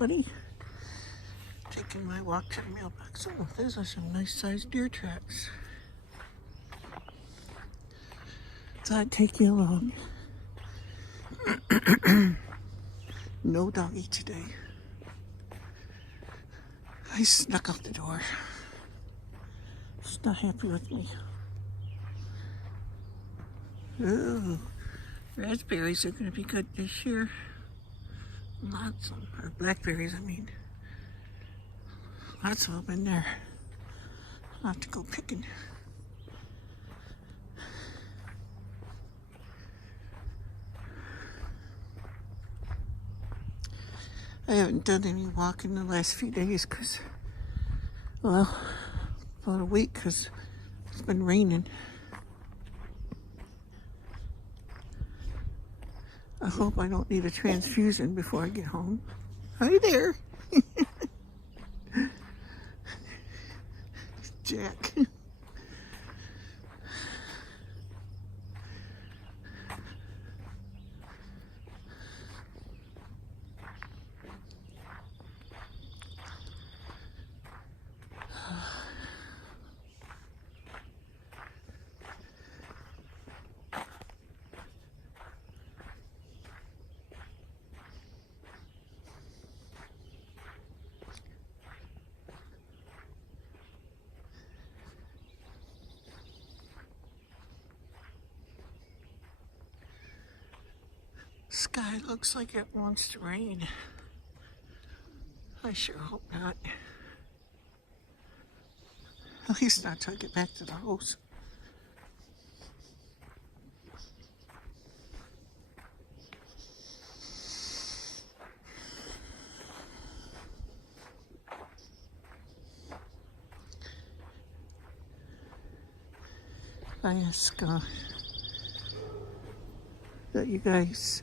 everybody. Taking my walk to the mailbox. Oh, those are some nice sized deer tracks. So I'd take you along. No doggy today. I snuck out the door. She's not happy with me. Ooh, raspberries are going to be good this year. Lots of them, or blackberries, I mean. Lots of them in there. I'll have to go picking. I haven't done any walking the last few days because, well, about a week because it's been raining. I hope I don't need a transfusion before I get home. Hi there. Jack. Sky looks like it wants to rain. I sure hope not. At least not till I get back to the house. I ask that you guys,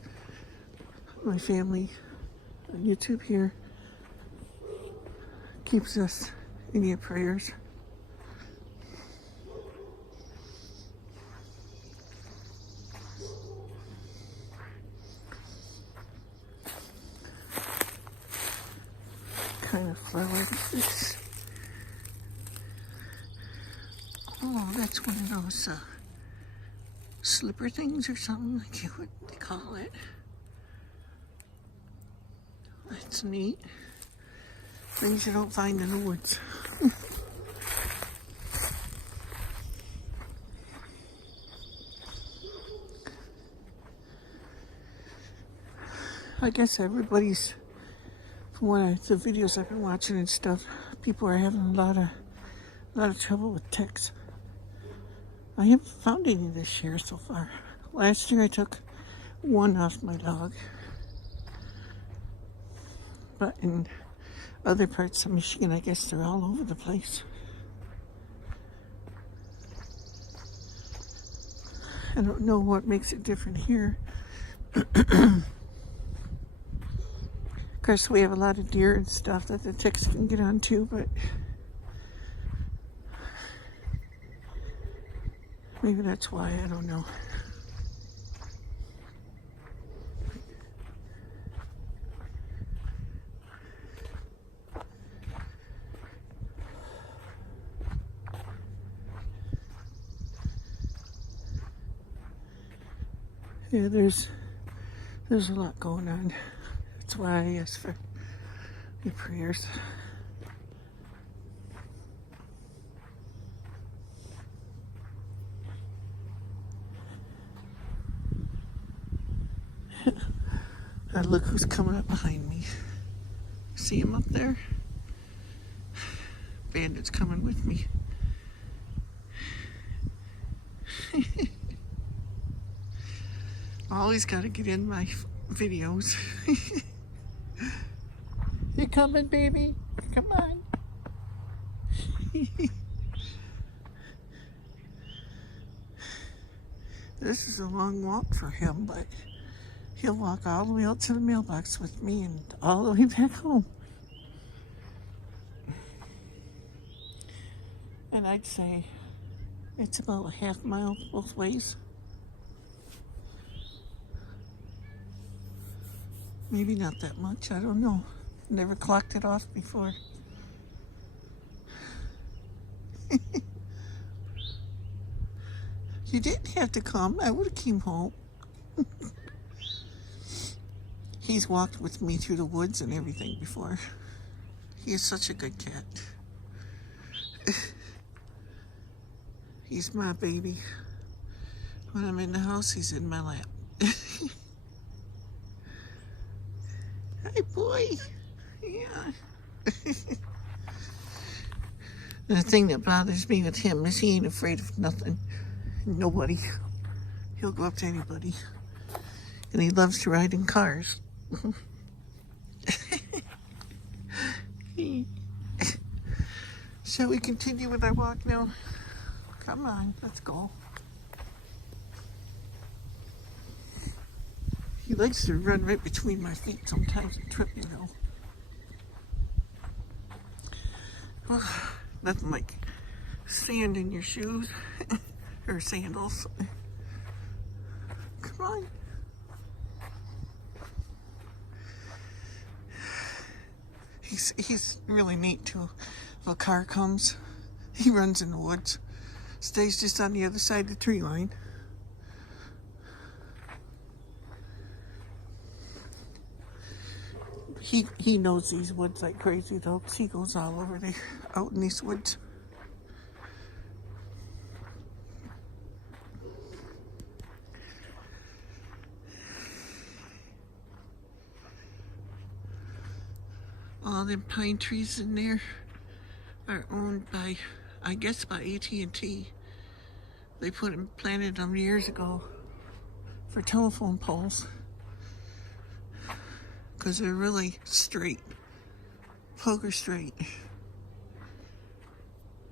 my family on YouTube here, keeps us in your prayers. What kind of flower is this? Oh, that's one of those slipper things or something. I can't what they call it. That's neat. Things you don't find in the woods. I guess everybody's, from the videos I've been watching and stuff, people are having a lot of trouble with ticks. I haven't found any this year so far. Last year I took one off my dog. But in other parts of Michigan, I guess they're all over the place. I don't know what makes it different here. Of course, we have a lot of deer and stuff that the ticks can get onto, but maybe that's why, I don't know. Yeah, there's a lot going on. That's why I ask for your prayers. And look who's coming up behind me. See him up there? Bandit's coming with me. Always got to get in my videos. You coming, baby? Come on. This is a long walk for him, but he'll walk all the way out to the mailbox with me and all the way back home. And I'd say it's about a half mile both ways. Maybe not that much, I don't know. Never clocked it off before. You didn't have to come. I would have came home. He's walked with me through the woods and everything before. He is such a good cat. He's my baby. When I'm in the house, he's in my lap. Hi, boy. Yeah. The thing that bothers me with him is he ain't afraid of nothing. Nobody. He'll go up to anybody. And he loves to ride in cars. Shall we continue with our walk now? Come on, let's go. He likes to run right between my feet sometimes and trip, you know. Oh, nothing like sand in your shoes or sandals. Come on. He's really neat too. If a car comes, he runs in the woods, stays just on the other side of the tree line. He knows these woods like crazy though, because he goes all over there, out in these woods. All them pine trees in there are owned by, I guess, by AT&T. They planted them years ago for telephone poles because they're really straight, poker straight.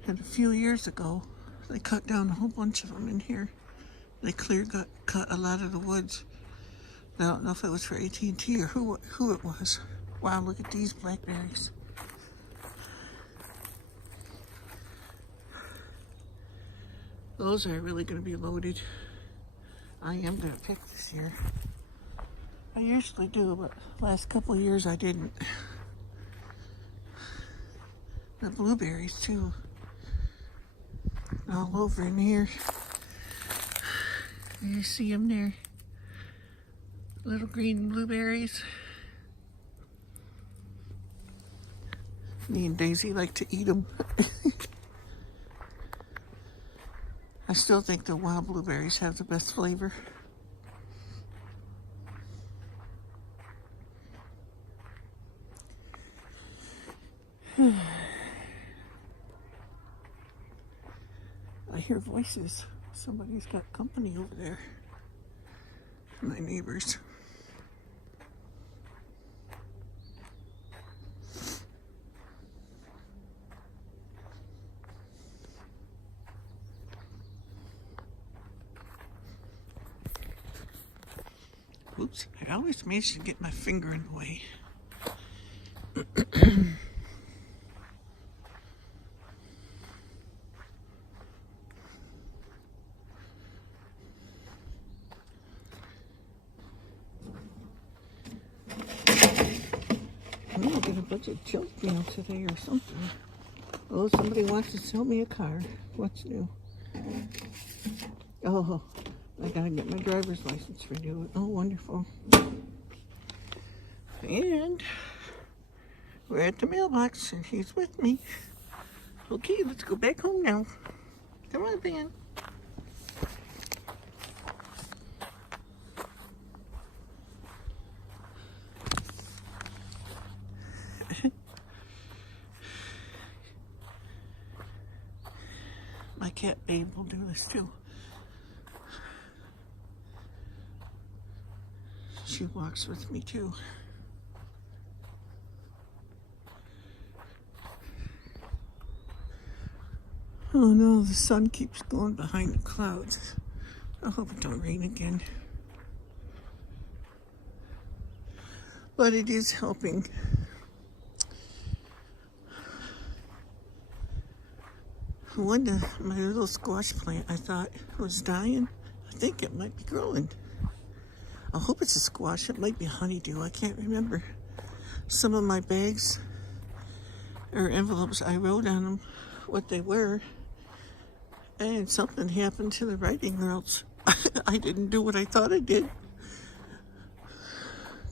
And a few years ago, they cut down a whole bunch of them in here. They cut a lot of the woods. I don't know if it was for AT&T or who it was. Wow, look at these blackberries. Those are really going to be loaded. I am going to pick this year. I usually do, but last couple of years I didn't. The blueberries too. All over in here. You see them there? Little green blueberries. Me and Daisy like to eat them. I still think the wild blueberries have the best flavor. I hear voices. Somebody's got company over there. My neighbors. Oops, I always manage to get my finger in the way. I'm gonna get a bunch of junk mail today or something. Oh, somebody wants to sell me a car. What's new? Oh, I gotta get my driver's license renewed. Oh, wonderful. And we're at the mailbox and he's with me. Okay, let's go back home now. Come on, Van. My cat Babe will do this too. She walks with me too. Oh no, the sun keeps going behind the clouds. I hope it don't rain again. But it is helping. My little squash plant I thought was dying. I think it might be growing. I hope it's a squash. It might be honeydew. I can't remember. some of my bags or envelopes, I wrote on them what they were, and something happened to the writing, or else I didn't do what I thought I did.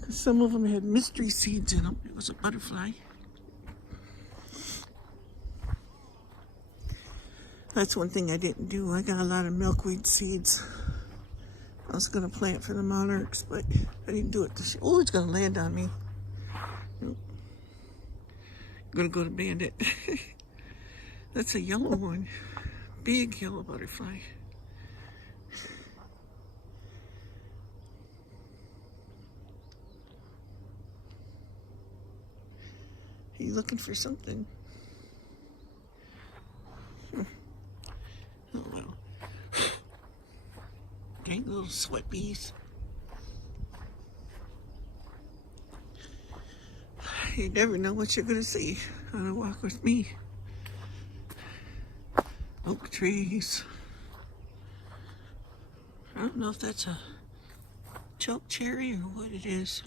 Some of them had mystery seeds in them. It was a butterfly. That's one thing I didn't do. I got a lot of milkweed seeds. I was going to plant for the monarchs, but I didn't do it this year. Oh, it's going to land on me. I'm going to go to Bandit. That's a yellow one. Big yellow butterfly. Are you looking for something? Oh well. Dang little sweat bees. You never know what you're gonna see on a walk with me. Oak trees. I don't know if that's a choke cherry or what it is.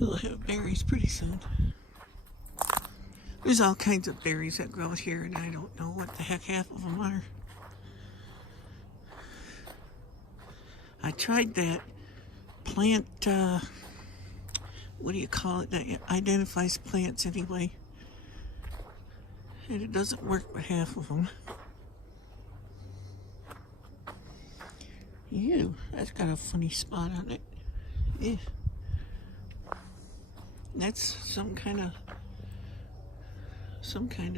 It'll have berries pretty soon. There's all kinds of berries that grow out here, and I don't know what the heck half of them are. I tried that plant, what do you call it, that identifies plants anyway. And it doesn't work with half of them. Ew, that's got a funny spot on it. Yeah. That's some kind of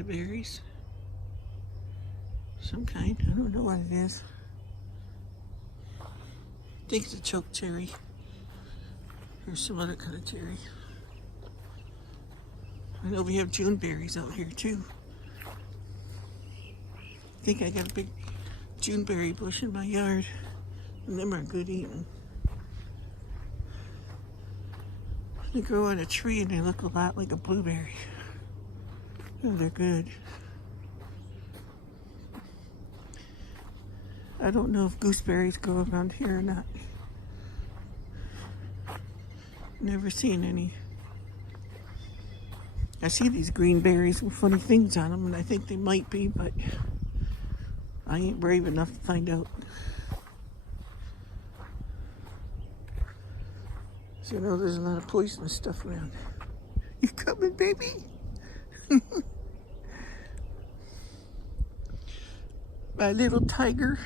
berries. Some kind. I don't know what it is. I think it's a choke cherry. Or some other kind of cherry. I know we have June berries out here too. I think I got a big June berry bush in my yard. And them are good eating. They grow on a tree and they look a lot like a blueberry. Oh, they're good. I don't know if gooseberries grow around here or not. Never seen any. I see these green berries with funny things on them, and I think they might be, but I ain't brave enough to find out. So, you know, there's a lot of poisonous stuff around. You coming, baby? My little tiger.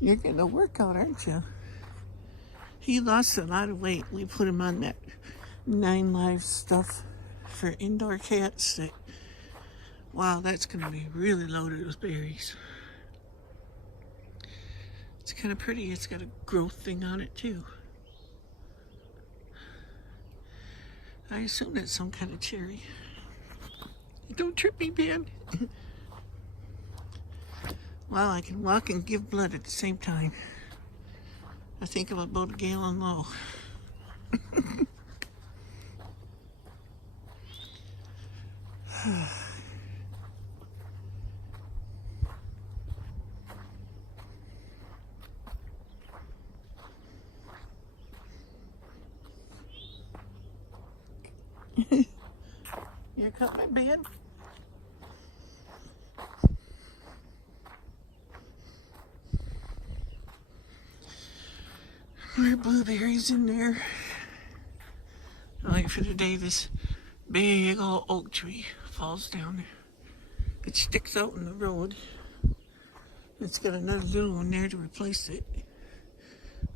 You're getting a workout, aren't you? He lost a lot of weight. We put him on that 9 Live stuff for indoor cats. Wow, that's going to be really loaded with berries. It's kind of pretty. It's got a growth thing on it, too. I assume that's some kind of cherry. Don't trip me, man. Wow, I can walk and give blood at the same time. I think I'm about a gallon low. You coming, Ben? More blueberries in there. Wait for the day this big old oak tree falls down. It sticks out in the road. It's got another little one there to replace it.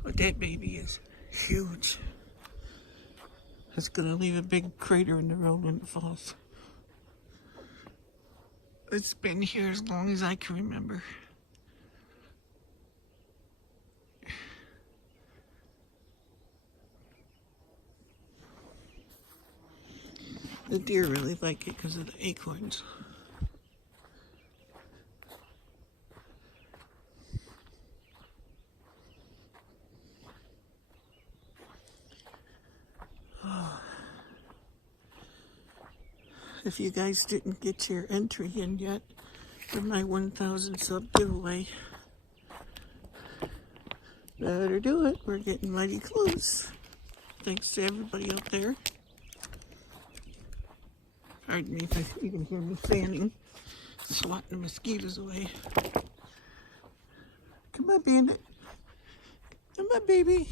But that baby is huge. It's gonna leave a big crater in the road when it falls. It's been here as long as I can remember. The deer really like it because of the acorns. Oh. If you guys didn't get your entry in yet for my 1,000 sub giveaway, Better do it. We're getting mighty close. Thanks to everybody out there. Pardon me if you can hear me fanning, swatting the mosquitoes away. Come on, Bandit. Come on, baby.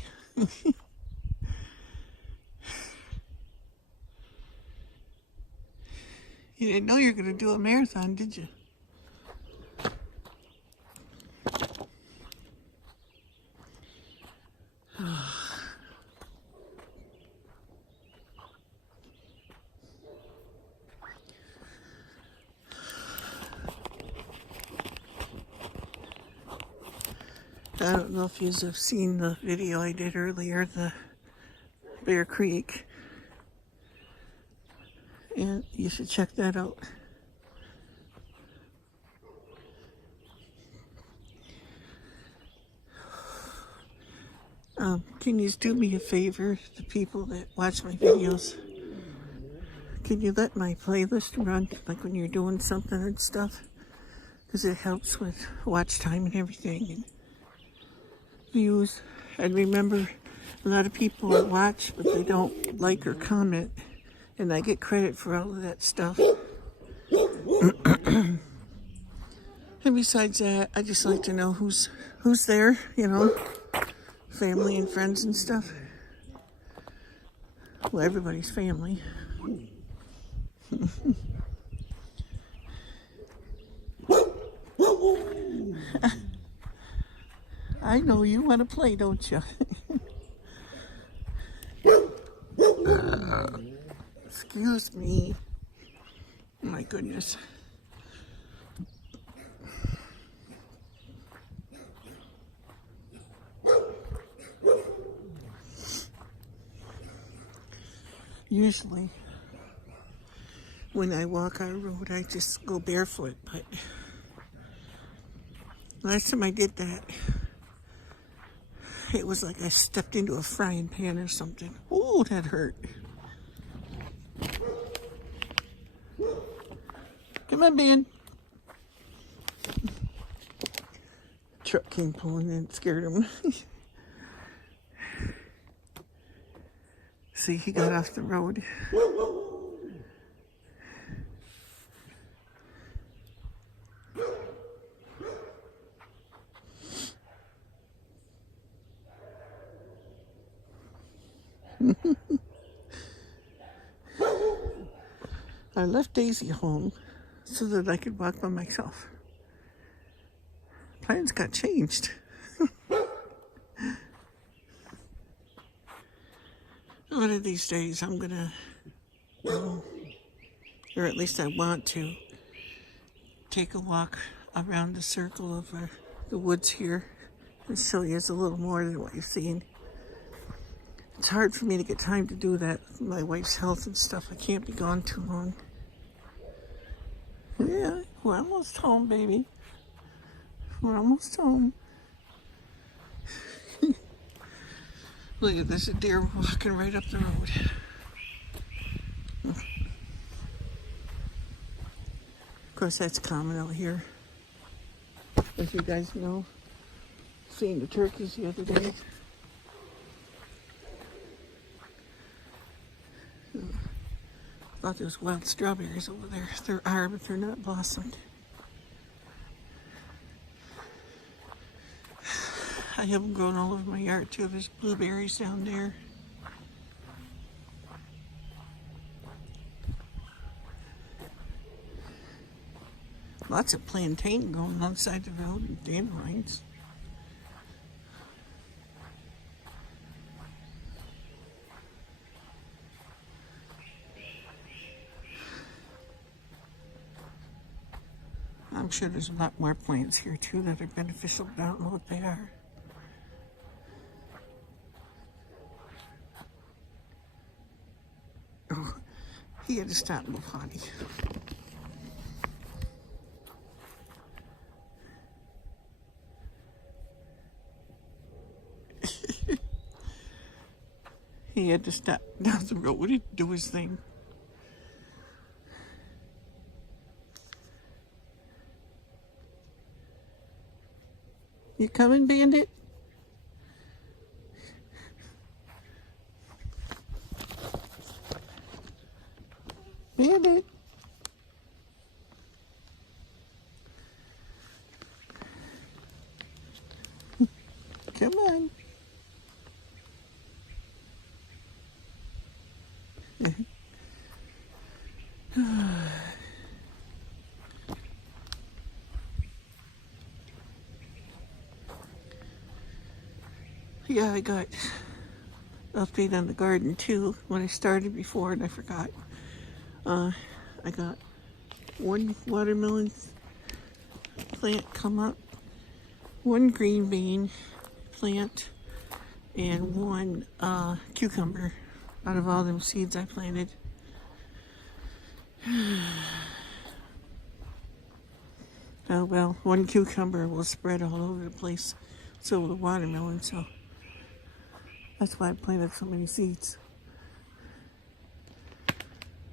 You didn't know you were going to do a marathon, did you? I don't know if you have seen the video I did earlier, the Bear Creek, and you should check that out. Can you do me a favor, the people that watch my videos? Can you let my playlist run, like when you're doing something and stuff? Because it helps with watch time and everything, and views. And remember, a lot of people watch, but they don't like or comment, and I get credit for all of that stuff. And besides that, I just like to know who's there, you know, family and friends and stuff. Well, everybody's family. I know you want to play, don't you? Excuse me. My goodness. Usually, when I walk on a road, I just go barefoot, but last time I did that, it was like I stepped into a frying pan or something. Oh, that hurt. Come on, man. Truck came pulling in, scared him. See, he got off the road. I left Daisy home so that I could walk by myself. Plans got changed. One of these days I'm gonna, or at least I want to, take a walk around the circle of the woods here and show you a little more than what you've seen. It's hard for me to get time to do that with my wife's health and stuff. I can't be gone too long. Yeah, we're almost home, baby. We're almost home. Look at this, a deer walking right up the road. Of course, that's common out here. As you guys know, seeing the turkeys the other day. I thought there was wild strawberries over there. There are, but they're not blossomed. I have them growing all over my yard too. There's blueberries down there. Lots of plantain growing alongside the road and dandelions. I'm sure there's a lot more plants here too that are beneficial, but I don't know what they are. Oh, he had to stop and go potty. He had to stop down the road and do his thing. You coming, Bandit? Bandit. Come on. Yeah, I got update on the garden too when I started before and I forgot. I got one watermelon plant come up, one green bean plant, and one cucumber out of all them seeds I planted. Oh well, one cucumber will spread all over the place. So will the watermelon, so that's why I planted so many seeds.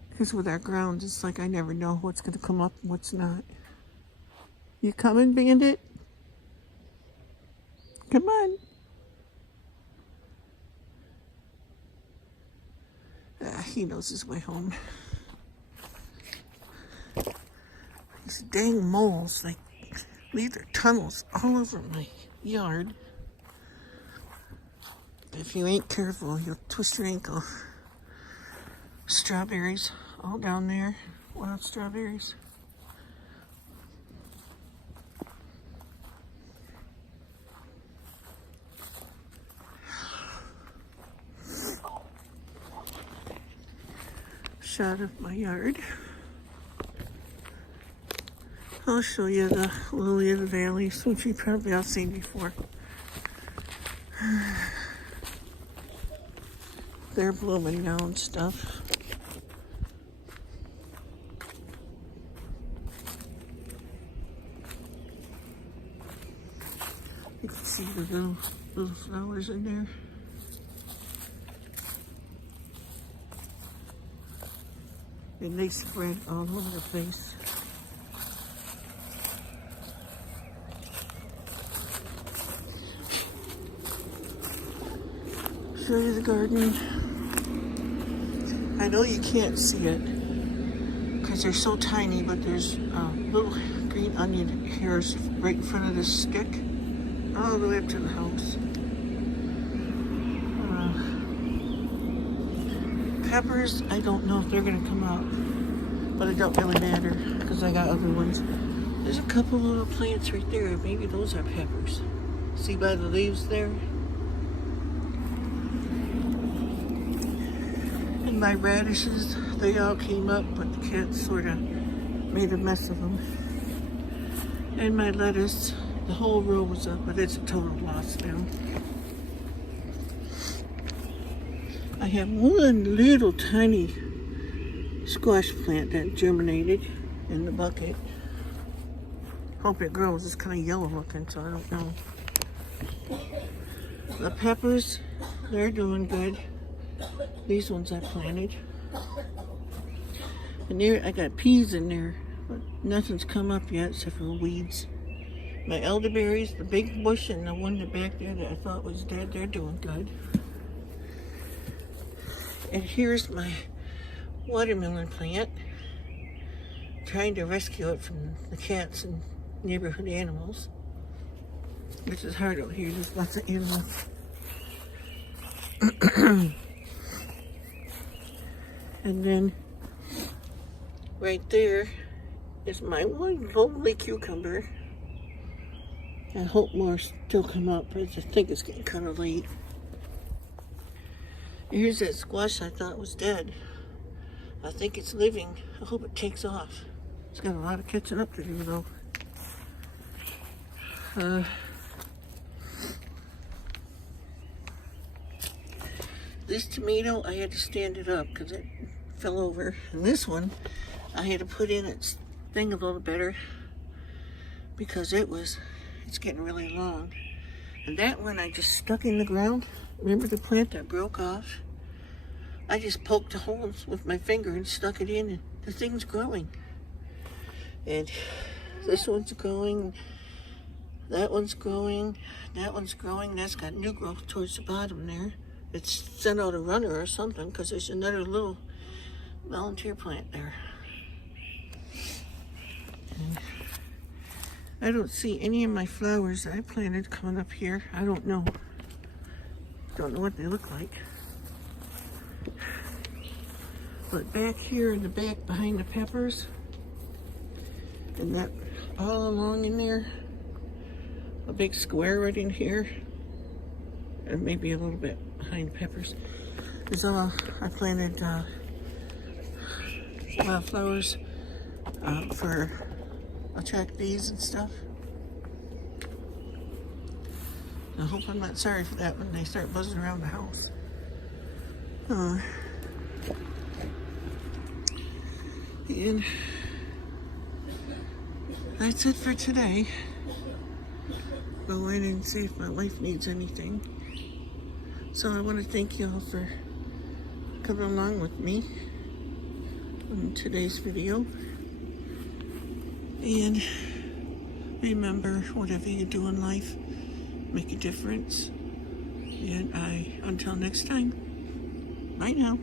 Because with our ground, it's like I never know what's going to come up and what's not. You coming, Bandit? Come on. He knows his way home. These dang moles, they leave their tunnels all over my yard. If you ain't careful, you'll twist your ankle. Strawberries all down there. Wild strawberries. Shot of my yard. I'll show you the lily of the valleys, which you probably all seen before. They're blooming now and stuff. You can see the little flowers in there. And they spread all over the place. Show you the garden. I know you can't see it because they're so tiny, but there's little green onion hairs right in front of this stick, all the way up to the house. Peppers, I don't know if they're gonna come out, but it don't really matter because I got other ones. There's a couple little plants right there. Maybe those are peppers. See by the leaves there? And my radishes, they all came up, but the cats sort of made a mess of them. And my lettuce, the whole row was up, but it's a total loss now. I have one little tiny squash plant that germinated in the bucket. Hope it grows. It's kind of yellow looking, so I don't know. The peppers, they're doing good. These ones I planted. And there, I got peas in there, but nothing's come up yet except for weeds. My elderberries, the big bush and the one back there that I thought was dead, they're doing good. And here's my watermelon plant. Trying to rescue it from the cats and neighborhood animals. Which is hard out here, there's lots of animals. And then right there is my one lonely cucumber. I hope more still come up, but I think it's getting kind of late. Here's that squash I thought was dead. I think it's living. I hope it takes off. It's got a lot of catching up to do though. This tomato, I had to stand it up because it fell over. And this one, I had to put in its thing a little better because it's getting really long. And that one I just stuck in the ground. Remember the plant that broke off? I just poked the holes with my finger and stuck it in, and the thing's growing. And this one's growing, that one's growing, that one's growing. That's got new growth towards the bottom there. It's sent out a runner or something because there's another little volunteer plant there. And I don't see any of my flowers that I planted coming up here. I don't know. Don't know what they look like. But back here in the back behind the peppers, and that all along in there, a big square right in here, and maybe a little bit behind the peppers, is all I planted wildflowers for attract bees and stuff. I hope I'm not sorry for that when they start buzzing around the house. And that's it for today. Go in and see if my wife needs anything. So I want to thank you all for coming along with me on today's video. And remember, whatever you do in life, make a difference. And until next time, bye now.